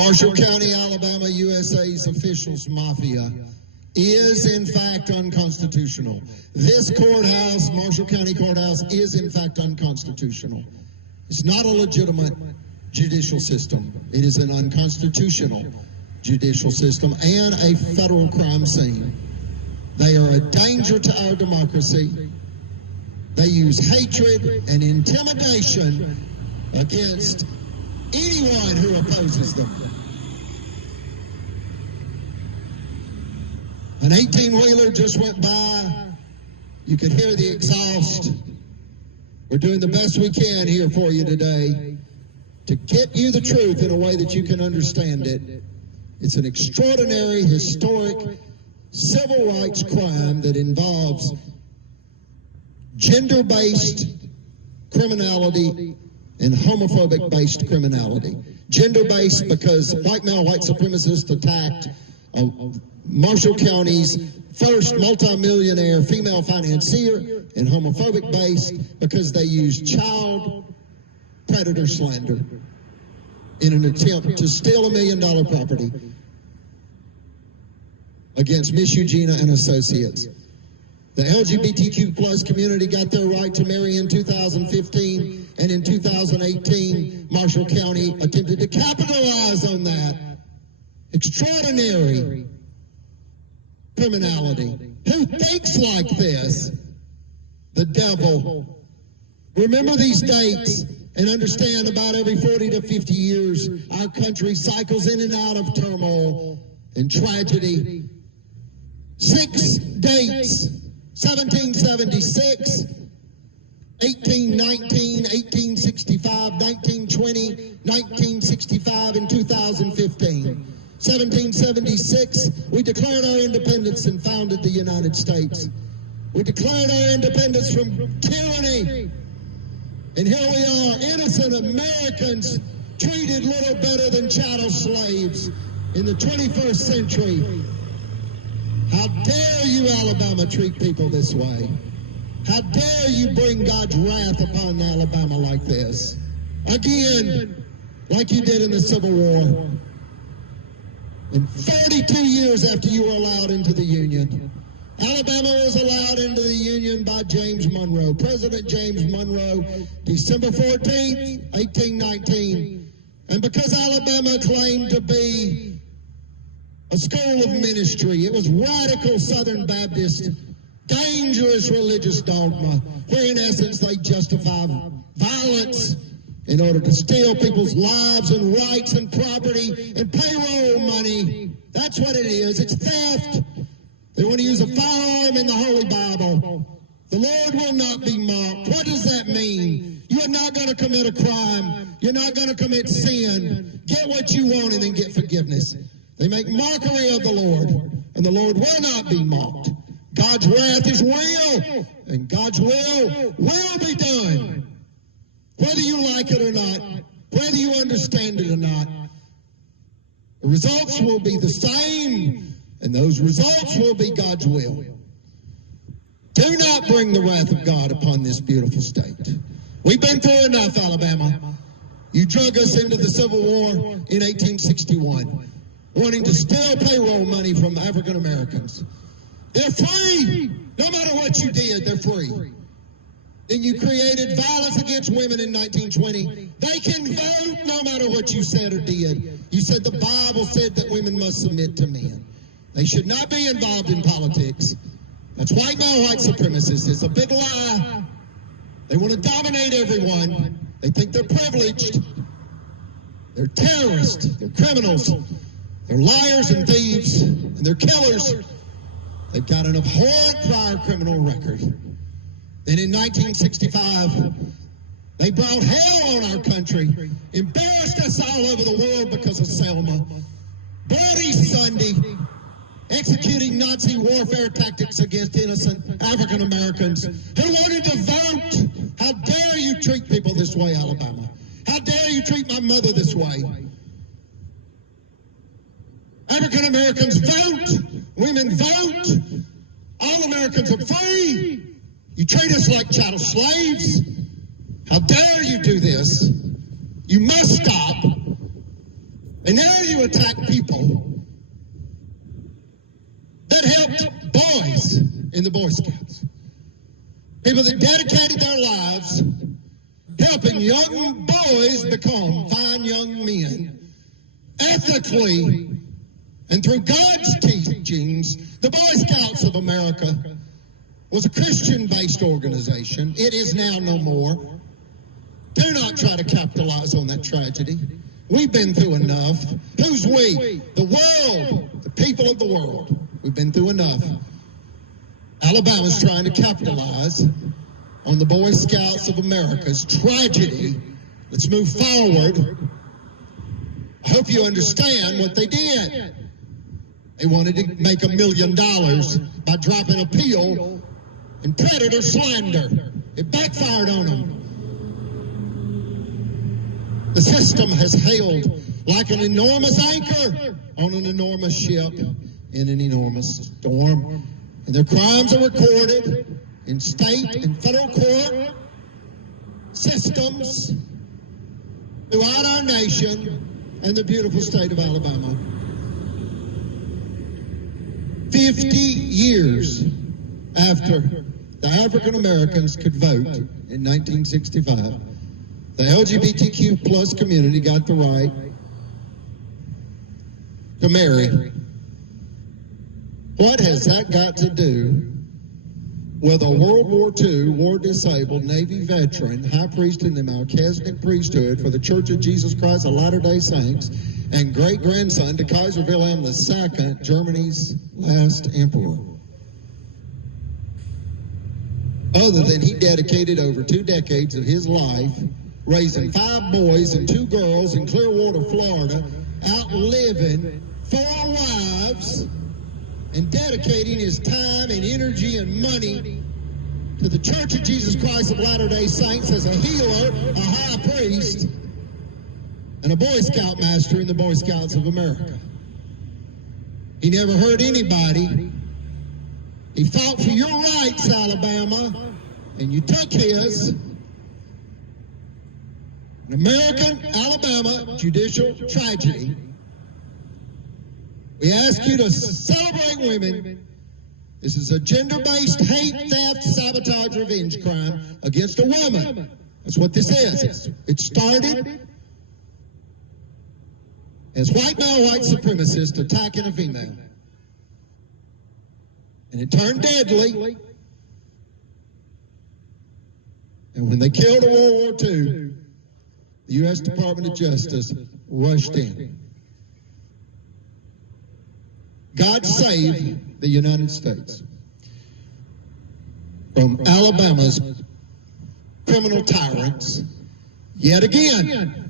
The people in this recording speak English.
Marshall County, Alabama, USA's officials mafia is in fact unconstitutional. This courthouse, Marshall County Courthouse, is in fact unconstitutional. It's not a legitimate judicial system. It is an unconstitutional judicial system and a federal crime scene. They are a danger to our democracy. They use hatred and intimidation against anyone who opposes them. An 18-wheeler just went by. You could hear the exhaust. We're doing the best we can here for you today to get you the truth in a way that you can understand it. It's an extraordinary, historic, civil rights crime that involves gender-based criminality and homophobic-based criminality. Gender-based because white male, white supremacists attacked Marshall County's first multimillionaire female financier, and homophobic-based because they used child predator slander in an attempt to steal $1 million property against Miss Eugenia and associates. The LGBTQ plus community got their right to marry in 2015, and in 2018, Marshall County attempted to capitalize on that. Extraordinary criminality. Who thinks like this? The devil. Remember these dates and understand about every 40 to 50 years, our country cycles in and out of turmoil and tragedy. 6 dates: 1776, 1819, 1865, 1920, 1965, and 2015. 1776, we declared our independence and founded the United States. We declared our independence from tyranny. And here we are, innocent Americans, treated little better than chattel slaves in the 21st century. How dare you, Alabama, treat people this way? How dare you bring God's wrath upon Alabama like this? Again, like you did in the Civil War. And 32 years after you were allowed into the Union, Alabama was allowed into the Union by James Monroe, President James Monroe, December 14th, 1819. And because Alabama claimed to be a school of ministry, it was radical Southern Baptist, dangerous religious dogma, where in essence they justify violence in order to steal people's lives and rights and property and payroll money. That's what it is. It's theft. They want to use a firearm in the Holy Bible. The Lord will not be mocked. What does that mean? You are not going to commit a crime. You're not going to commit sin. Get what you want and then get forgiveness. They make mockery of the Lord, and the Lord will not be mocked. God's wrath is real, and God's will be done. Whether you like it or not, whether you understand it or not, the results will be the same, and those results will be God's will. Do not bring the wrath of God upon this beautiful state. We've been through enough, Alabama. You drug us into the Civil War in 1861, wanting to steal payroll money from African Americans. They're free. No matter what you did, they're free. Then you created violence against women in 1920. They can vote no matter what you said or did. You said the Bible said that women must submit to men. They should not be involved in politics. That's white male white supremacists. It's a big lie. They want to dominate everyone. They think they're privileged. They're terrorists. They're criminals. They're liars and thieves. And they're killers. They've got an abhorrent prior criminal record. Then in 1965, they brought hell on our country, embarrassed us all over the world because of Selma. Bloody Sunday, executing Nazi warfare tactics against innocent African Americans who wanted to vote. How dare you treat people this way, Alabama? How dare you treat my mother this way? African Americans vote. Women vote. All Americans are free. You treat us like chattel slaves. How dare you do this? You must stop. And And now you attack people that helped boys in the Boy Scouts. People that dedicated their lives helping young boys become fine young men, ethically, and through God's teachings. The Boy Scouts of America was a Christian-based organization. It is now no more. Do not try to capitalize on that tragedy. We've been through enough. Who's we? The world, the people of the world. We've been through enough. Alabama's trying to capitalize on the Boy Scouts of America's tragedy. Let's move forward. I hope you understand what they did. They wanted to make $1 million by dropping a pill and predator slander. It backfired on them. The system has held like an enormous anchor on an enormous ship in an enormous storm. And their crimes are recorded in state and federal court systems throughout our nation and the beautiful state of Alabama. 50 years after the African Americans could vote in 1965, the LGBTQ plus community got the right to marry. What has that got to do with a World War II, war-disabled Navy veteran, high priest in the Melchizedek priesthood for the Church of Jesus Christ of Latter-day Saints, and great-grandson to Kaiser Wilhelm II, Germany's last emperor? Other than he dedicated over 2 decades of his life raising 5 boys and 2 girls in Clearwater, Florida, outliving 4 wives, and dedicating his time and energy and money to the Church of Jesus Christ of Latter-day Saints as a healer, a high priest, and a Boy Scout master in the Boy Scouts of America. He never hurt anybody. He fought for your rights, Alabama, and you took his. An American Alabama judicial tragedy. We ask you to celebrate women. This is a gender-based hate, theft, sabotage, revenge crime against a woman. That's what this is. It started as white male white supremacists attacking a female. And it turned deadly. And when they killed in World War II, the U.S. Department of Justice rushed in. God save the United States from Alabama's criminal tyrants yet again.